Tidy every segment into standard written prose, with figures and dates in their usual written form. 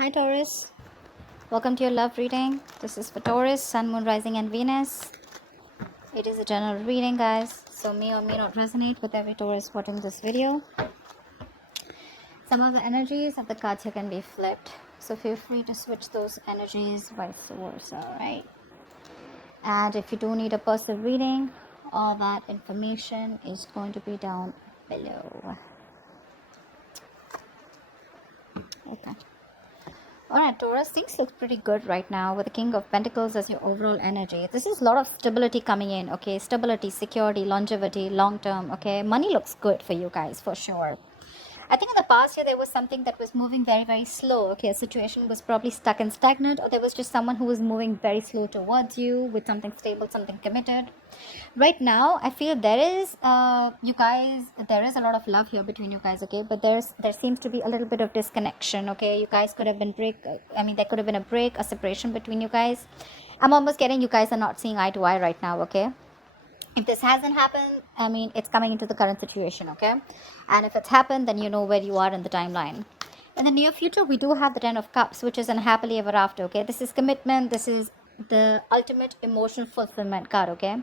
Hi Taurus, welcome to your love reading. This is for Taurus, Sun, Moon, Rising and Venus. It is a general reading, guys, so may or may not resonate with every Taurus watching this video. Some of the energies of the cards here can be flipped, so feel free to switch those energies vice versa, alright? And if you do need a personal reading, all that information is going to be down below. Okay. Alright, Taurus, things look pretty good right now with the King of Pentacles as your overall energy. This is a lot of stability coming in, okay? Stability, security, longevity, long term, okay? Money looks good for you guys, for sure. I think in the past year, there was something that was moving very, very slow. Okay, a situation was probably stuck and stagnant, or there was just someone who was moving very slow towards you with something stable, something committed. Right now, I feel there is, you guys, there is a lot of love here between you guys, okay? But there seems to be a little bit of disconnection, okay? You guys could have been there could have been a break, a separation between you guys. I'm almost getting you guys are not seeing eye to eye right now, okay? If this hasn't happened, it's coming into the current situation, okay? And if it's happened, then you know where you are in the timeline. In the near future, we do have the Ten of Cups, which is unhappily ever after, okay? This is commitment. This is the ultimate emotional fulfillment card, okay?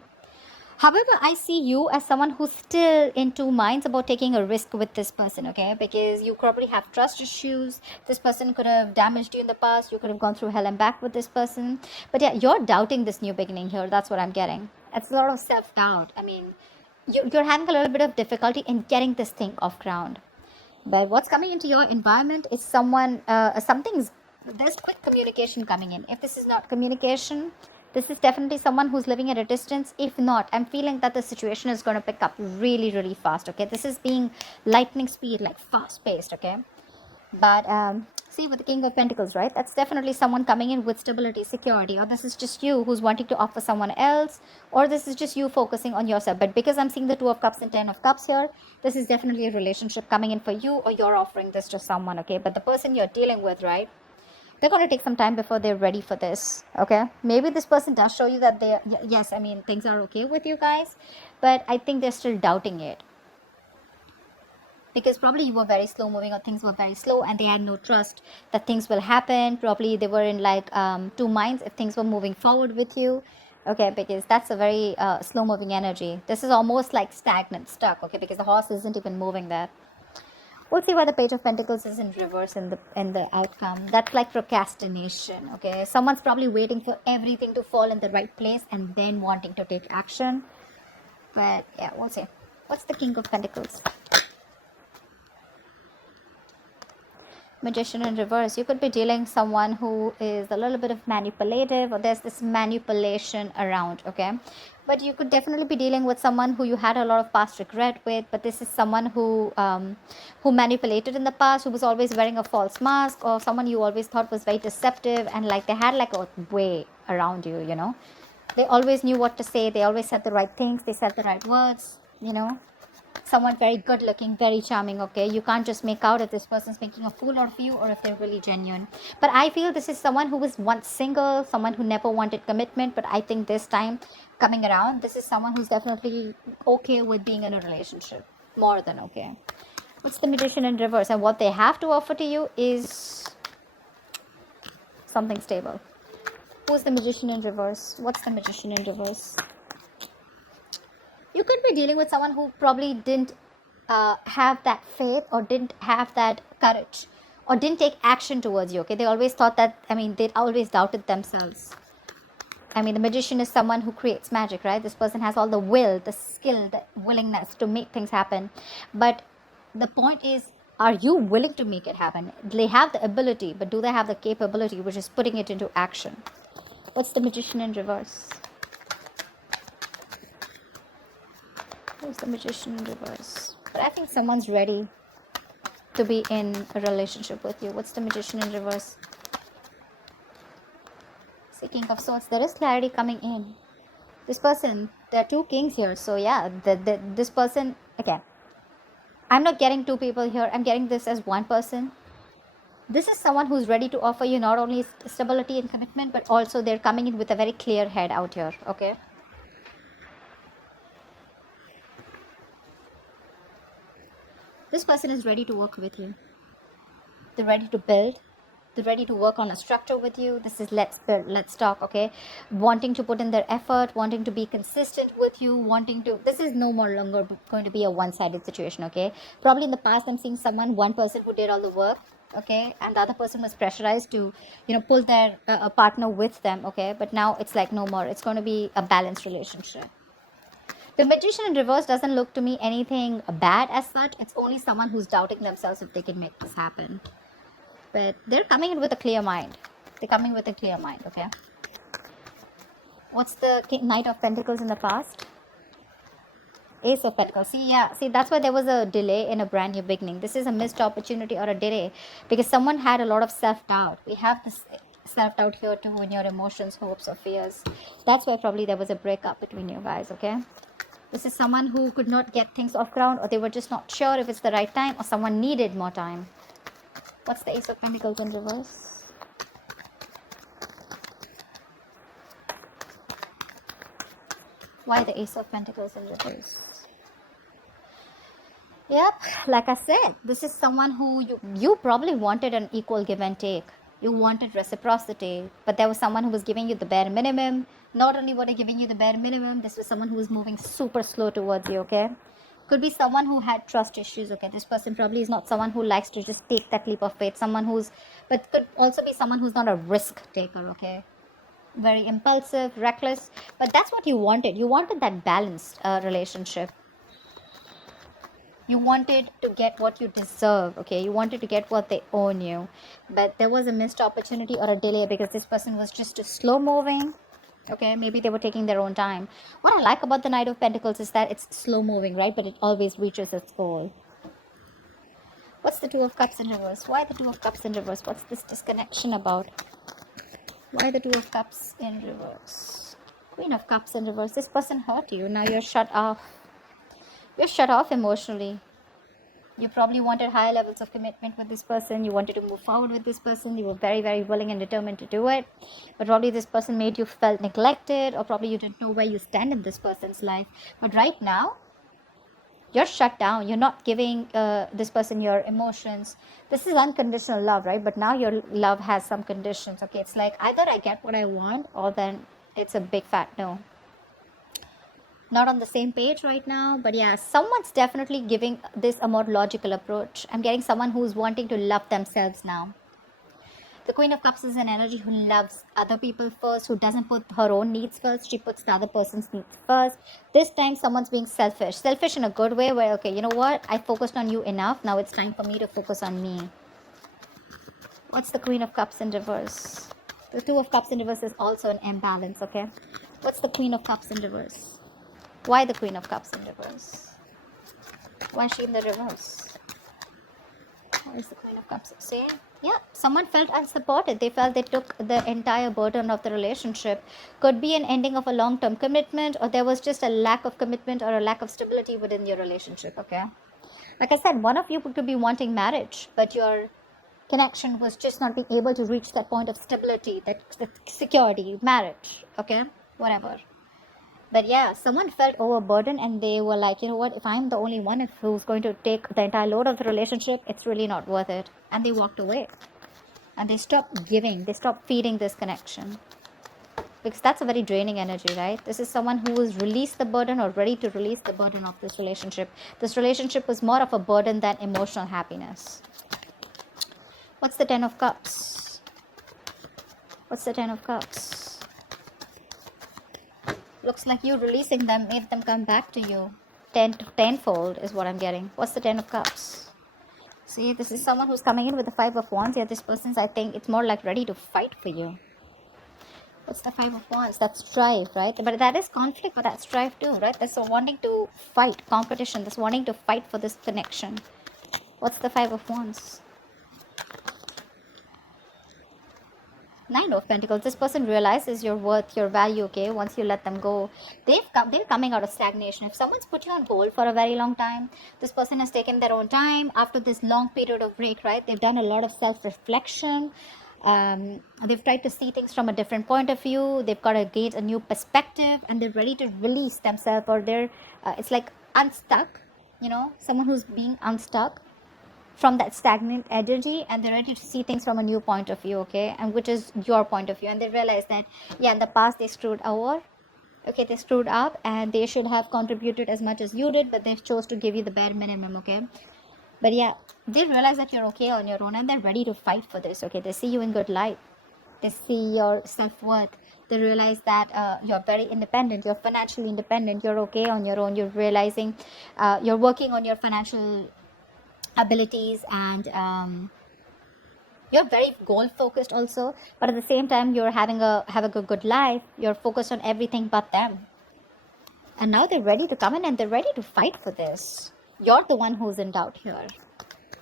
However, I see you as someone who's still in two minds about taking a risk with this person, okay? Because you probably have trust issues. This person could have damaged you in the past. You could have gone through hell and back with this person. But yeah, you're doubting this new beginning here. That's what I'm getting. It's a lot of self-doubt. You're having a little bit of difficulty in getting this thing off ground. But what's coming into your environment is there's quick communication coming in. If this is not communication, this is definitely someone who's living at a distance. If not, I'm feeling that the situation is going to pick up really, really fast, okay? This is being lightning speed, like fast paced, okay? But see, with the King of Pentacles, right? That's definitely someone coming in with stability, security, or this is just you who's wanting to offer someone else, or this is just you focusing on yourself. But because I'm seeing the Two of Cups and Ten of Cups here, this is definitely a relationship coming in for you, or you're offering this to someone, okay? But the person you're dealing with, right? They're going to take some time before they're ready for this, okay? Maybe this person does show you that yes, things are okay with you guys, but I think they're still doubting it. Because probably you were very slow moving, or things were very slow and they had no trust that things will happen. Probably they were in like two minds if things were moving forward with you, okay? Because that's a very slow moving energy. This is almost like stagnant, stuck, okay? Because the horse isn't even moving there. We'll see why the Page of Pentacles is in reverse in the outcome. That's like procrastination, okay? Someone's probably waiting for everything to fall in the right place and then wanting to take action. But yeah, we'll see. What's the King of Pentacles? Magician in reverse. You could be dealing someone who is a little bit of manipulative, or there's this manipulation around, okay? But you could definitely be dealing with someone who you had a lot of past regret with. But this is someone who manipulated in the past, who was always wearing a false mask, or someone you always thought was very deceptive, and like they had like a way around you, you know? They always knew what to say. They always said the right things. They said the right words, you know? Someone very good looking, very charming, okay? You can't just make out if this person's making a fool out of you or if they're really genuine. But I feel this is someone who was once single, someone who never wanted commitment, but I think this time coming around, this is someone who's definitely okay with being in a relationship. More than okay. What's the Magician in reverse? And what they have to offer to you is something stable. Who's the Magician in reverse? What's the Magician in reverse? You could be dealing with someone who probably didn't have that faith, or didn't have that courage, or didn't take action towards you, okay? They always thought that, they always doubted themselves. The magician is someone who creates magic, right? This person has all the will, the skill, the willingness to make things happen. But the point is, are you willing to make it happen? They have the ability, but do they have the capability, which is putting it into action? What's the Magician in reverse? Who's the Magician in reverse? But I think someone's ready to be in a relationship with you. What's the Magician in reverse? See, King of Swords. There is clarity coming in. This person, there are two kings here. So yeah, this person, again, I'm not getting two people here. I'm getting this as one person. This is someone who's ready to offer you not only stability and commitment, but also they're coming in with a very clear head out here, okay? This person is ready to work with you. They're ready to build. They're ready to work on a structure with you. This is let's build, let's talk, okay? Wanting to put in their effort, wanting to be consistent with you, wanting to, this is no more longer going to be a one-sided situation, okay? Probably in the past, I'm seeing one person who did all the work, okay, and the other person was pressurized to, pull their partner with them, okay? But now it's like no more. It's going to be a balanced relationship. The magician in reverse doesn't look to me anything bad as such. It's only someone who's doubting themselves if they can make this happen. But they're coming in with a clear mind. They're coming with a clear mind, okay? What's the Knight of Pentacles in the past? Ace of Pentacles. See, that's why there was a delay in a brand new beginning. This is a missed opportunity or a delay because someone had a lot of self-doubt. We have this self-doubt here too in your emotions, hopes, or fears. That's why probably there was a breakup between you guys, okay? This is someone who could not get things off ground, or they were just not sure if it's the right time, or someone needed more time. What's the Ace of Pentacles in reverse? Why the Ace of Pentacles in reverse? Yep, like I said, this is someone who you probably wanted an equal give and take. You wanted reciprocity, but there was someone who was giving you the bare minimum. Not only were they giving you the bare minimum, this was someone who was moving super slow towards you, okay? Could be someone who had trust issues, okay? This person probably is not someone who likes to just take that leap of faith. But could also be someone who's not a risk taker, okay? Very impulsive, reckless, but that's what you wanted. You wanted that balanced relationship. You wanted to get what you deserve, okay? You wanted to get what they own you. But there was a missed opportunity or a delay because this person was just slow moving, okay? Maybe they were taking their own time. What I like about the Knight of Pentacles is that it's slow moving, right? But it always reaches its goal. What's the Two of Cups in reverse? Why the Two of Cups in reverse? What's this disconnection about? Why the Two of Cups in reverse? Queen of Cups in reverse. This person hurt you. Now you're shut off. You're shut off emotionally. You probably wanted higher levels of commitment with this person. You wanted to move forward with this person. You were very, very willing and determined to do it. But probably this person made you felt neglected, or probably you didn't know where you stand in this person's life. But right now, you're shut down. You're not giving this person your emotions. This is unconditional love, right? But now your love has some conditions, okay? It's like either I get what I want, or then it's a big fat no. Not on the same page right now, but yeah, someone's definitely giving this a more logical approach. I'm getting someone who's wanting to love themselves now. The Queen of Cups is an energy who loves other people first, who doesn't put her own needs first. She puts the other person's needs first. This time, someone's being selfish. Selfish in a good way where, okay, you know what? I focused on you enough. Now it's time for me to focus on me. What's the Queen of Cups in reverse? The Two of Cups in reverse is also an imbalance, okay? What's the Queen of Cups in reverse? Why the Queen of Cups in reverse? Why is she in the reverse? Why is the Queen of Cups? See? Yeah, someone felt unsupported. They felt they took the entire burden of the relationship. Could be an ending of a long-term commitment, or there was just a lack of commitment or a lack of stability within your relationship, okay? Like I said, one of you could be wanting marriage, but your connection was just not being able to reach that point of stability, that security, marriage, okay? Whatever. But yeah, someone felt overburdened and they were like, you know what, if I'm the only one who's going to take the entire load of the relationship, it's really not worth it. And they walked away. And they stopped giving. They stopped feeding this connection. Because that's a very draining energy, right? This is someone who has released the burden or ready to release the burden of this relationship. This relationship was more of a burden than emotional happiness. What's the Ten of Cups? What's the Ten of Cups? Looks like you releasing them made them come back to you. Tenfold is what I'm getting. What's the Ten of Cups? See, this is someone who's coming in with the Five of Wands. Yeah, this person's, I think, it's more like ready to fight for you. What's the Five of Wands? That's strife, right? But that is conflict, but that's strife too, right? That's wanting to fight, competition. That's wanting to fight for this connection. What's the Five of Wands? Nine of Pentacles. This person realizes your worth, your value, okay, once you let them go. They're coming out of stagnation. If someone's put you on hold for a very long time, this person has taken their own time after this long period of break, right? They've done a lot of self-reflection. They've tried to see things from a different point of view. They've got to gain a new perspective, and they're ready to release themselves, or they're, it's like unstuck, you know, someone who's being unstuck. from that stagnant energy, and they're ready to see things from a new point of view, okay, and which is your point of view. And they realize that, yeah, in the past they screwed over, okay, they screwed up, and they should have contributed as much as you did, but they chose to give you the bare minimum, okay. But yeah, they realize that you're okay on your own, and they're ready to fight for this, okay. They see you in good light, they see your self-worth, they realize that you're very independent, you're financially independent, you're okay on your own, you're realizing you're working on your financial abilities, and you're very goal focused also, but at the same time you're having a good life, you're focused on everything but them. And now they're ready to come in, and they're ready to fight for this. You're the one who's in doubt here,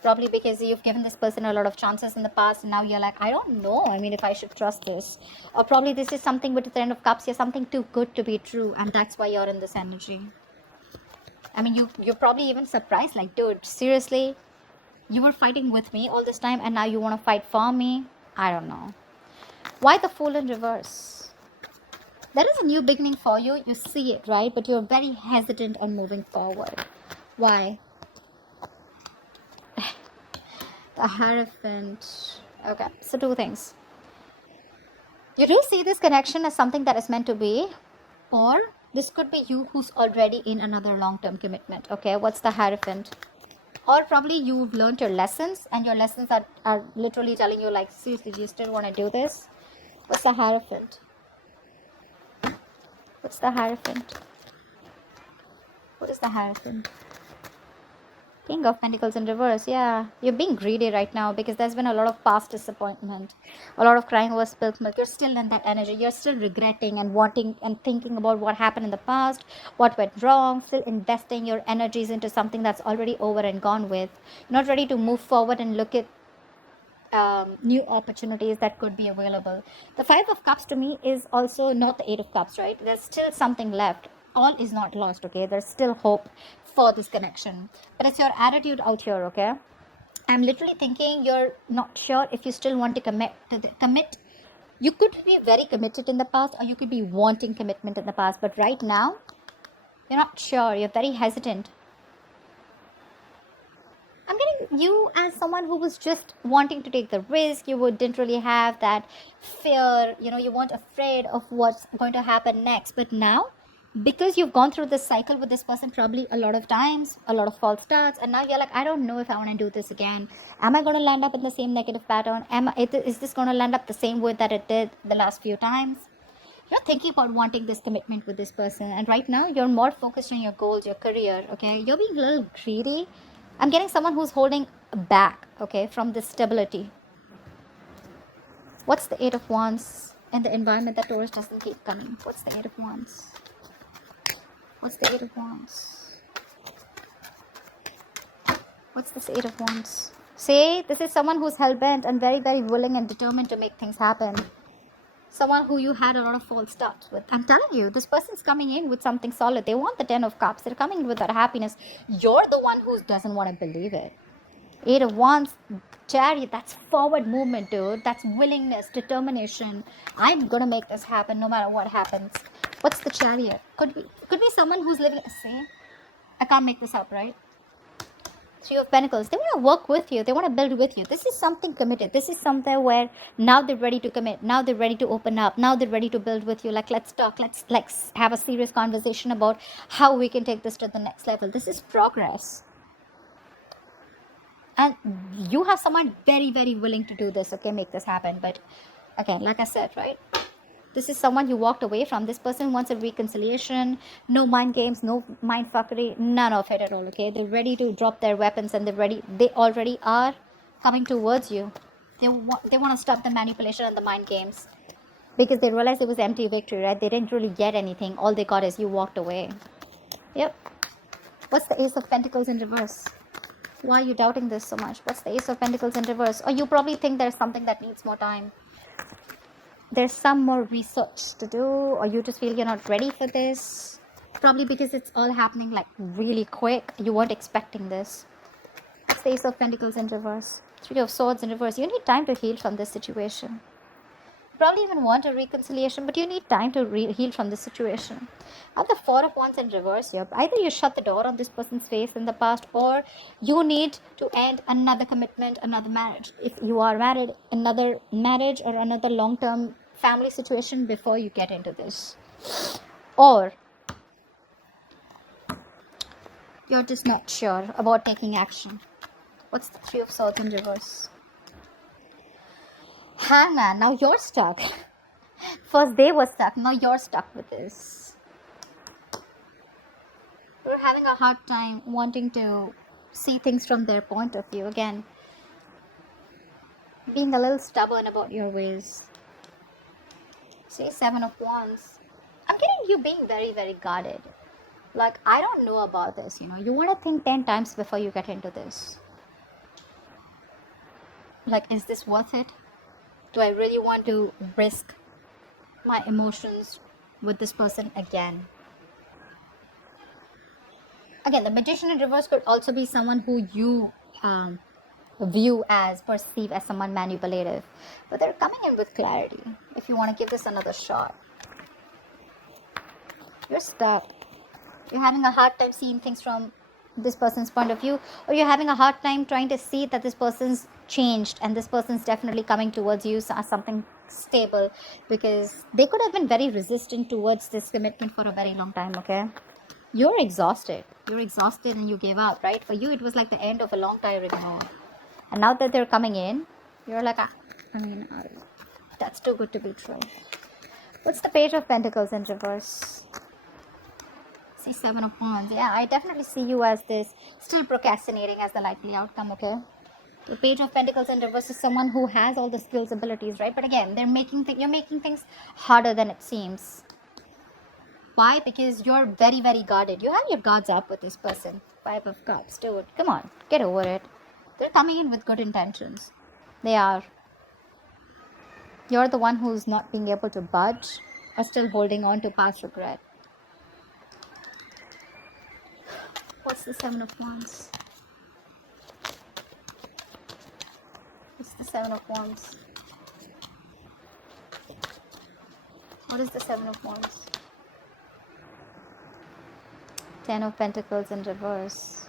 probably because you've given this person a lot of chances in the past, and now you're like, I don't know, I mean, if I should trust this. Or probably this is something with the Ten of Cups, you're something too good to be true, and that's why you're in this energy. I mean, you're probably even surprised, like, dude, seriously, you were fighting with me all this time, and now you want to fight for me? I don't know. Why the Fool in reverse? There is a new beginning for you. You see it, right? But you're very hesitant on moving forward. Why? The Hierophant. Okay, so two things. You do see this connection as something that is meant to be, or this could be you who's already in another long-term commitment. Okay, what's the Hierophant? Or probably you've learned your lessons, and your lessons are literally telling you, like, seriously, do you still want to do this? What's the Hierophant? What's the Hierophant? What is the Hierophant? King of Pentacles in reverse. Yeah, you're being greedy right now because there's been a lot of past disappointment, a lot of crying over spilled milk. You're still in that energy. You're still regretting and wanting and thinking about what happened in the past, what went wrong, still investing your energies into something that's already over and gone with. You're not ready to move forward and look at new opportunities that could be available. The Five of Cups to me is also not the Eight of Cups, right? There's still something left. All is not lost, okay? There's still hope for this connection, but it's your attitude out here, okay? I'm literally thinking you're not sure if you still want to commit. You could be very committed in the past, or you could be wanting commitment in the past, but right now you're not sure. You're very hesitant. I'm getting you as someone who was just wanting to take the risk. You didn't really have that fear, you weren't afraid of what's going to happen next. But now, because you've gone through this cycle with this person probably a lot of times, a lot of false starts, and now you're like, I don't know if I want to do this again. Am I going to land up in the same negative pattern? Is this going to land up the same way that it did the last few times? You're thinking about wanting this commitment with this person, and right now you're more focused on your goals, your career, okay? You're being a little greedy. I'm getting someone who's holding back, okay, from this stability. What's the Eight of Wands in the environment that Taurus doesn't keep coming? What's the Eight of Wands? What's the Eight of Wands? What's this Eight of Wands? See, this is someone who's hell-bent and very, very willing and determined to make things happen. Someone who you had a lot of false starts with. I'm telling you, this person's coming in with something solid. They want the Ten of Cups. They're coming in with that happiness. You're the one who doesn't want to believe it. Eight of Wands, Chariot, that's forward movement, dude. That's willingness, determination. I'm gonna make this happen no matter what happens. What's the Chariot? Could be someone who's living, say, I can't make this up, right? Three of Pentacles. They want to work with you. They want to build with you. This is something committed. This is something where now they're ready to commit. Now they're ready to open up. Now they're ready to build with you. Like, let's talk. Let's have a serious conversation about how we can take this to the next level. This is progress. And you have someone very, very willing to do this, okay, make this happen. But, okay, like I said, right? This is someone you walked away from. This person wants a reconciliation. No mind games, no mind fuckery, none of it at all, okay? They're ready to drop their weapons, and they already are coming towards you. They want to stop the manipulation and the mind games. Because they realized it was empty victory, right? They didn't really get anything. All they got is you walked away. Yep. What's the Ace of Pentacles in reverse? Why are you doubting this so much? What's the Ace of Pentacles in reverse? Or you probably think there's something that needs more time. There's some more research to do, or you just feel you're not ready for this. Probably because it's all happening like really quick. You weren't expecting this. It's the Ace of Pentacles in reverse. Three of Swords in reverse. You need time to heal from this situation. Probably even want a reconciliation, but you need time to heal from this situation. At the Four of Wands in reverse here, either you shut the door on this person's face in the past, or you need to end another commitment, another marriage. If you are married, another marriage or another long-term family situation before you get into this. Or you're just not sure about taking action. What's the Three of Swords in reverse? Hangman, now you're stuck. First they were stuck, now you're stuck with this. You're having a hard time wanting to see things from their point of view. Again, being a little stubborn about your ways. See, Seven of Wands. I'm getting you being very, very guarded. Like, I don't know about this, you know. You want to think 10 times before you get into this. Like, is this worth it? Do I really want to risk my emotions with this person again? Again, the Magician in reverse could also be someone who you perceive as someone manipulative. But they're coming in with clarity. If you want to give this another shot. You're stuck. You're having a hard time seeing things from this person's point of view, or you're having a hard time trying to see that this person's changed and this person's definitely coming towards you as something stable, because they could have been very resistant towards this commitment for a very long time. Okay, you're exhausted and you gave up, right? For you it was like the end of a long tiring road, and now that they're coming in, you're like, that's too good to be true. What's the Page of Pentacles in reverse? See, Seven of Wands. Yeah, I definitely see you as this, still procrastinating as the likely outcome, okay? The Page of Pentacles in reverse is someone who has all the skills, abilities, right? But again, you're making things harder than it seems. Why? Because you're very, very guarded. You have your guards up with this person. Five of Cups, dude. Come on, get over it. They're coming in with good intentions. They are. You're the one who's not being able to budge or still holding on to past regret. What's the Seven of Wands? What's the Seven of Wands? What is the Seven of Wands? Ten of Pentacles in reverse.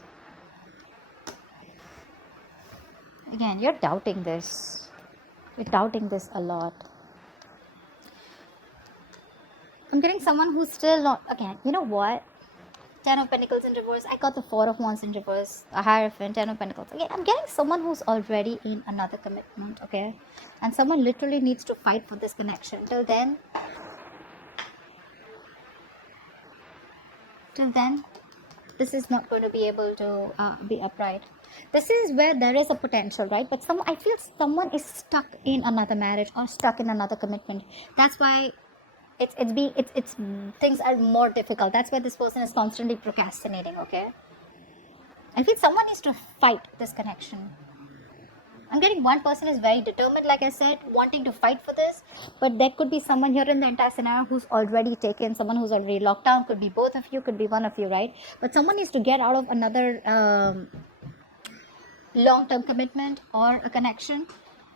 Again, you're doubting this. You're doubting this a lot. I'm getting someone who's still not... Again, you know what? Ten of Pentacles in reverse. I got the Four of Wands in reverse. A Hierophant, Ten of Pentacles. Okay, I'm getting someone who's already in another commitment, okay? And someone literally needs to fight for this connection. Till then, this is not going to be able to be upright. This is where there is a potential, right? But I feel someone is stuck in another marriage or stuck in another commitment. That's why it's things are more difficult. That's why this person is constantly procrastinating, okay? I feel someone needs to fight this connection. I'm getting one person is very determined, like I said, wanting to fight for this, but there could be someone here in the entire scenario who's already taken, someone who's already locked down. Could be both of you, could be one of you, right? But someone needs to get out of another long-term commitment or a connection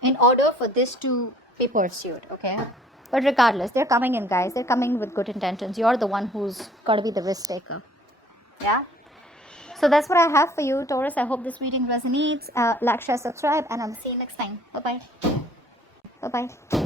in order for this to be pursued, okay? But regardless, they're coming in, guys. They're coming with good intentions. You're the one who's got to be the risk taker. Yeah? So that's what I have for you, Taurus. I hope this reading resonates. Like, share, subscribe, and I'll see you next time. Bye-bye. Bye-bye.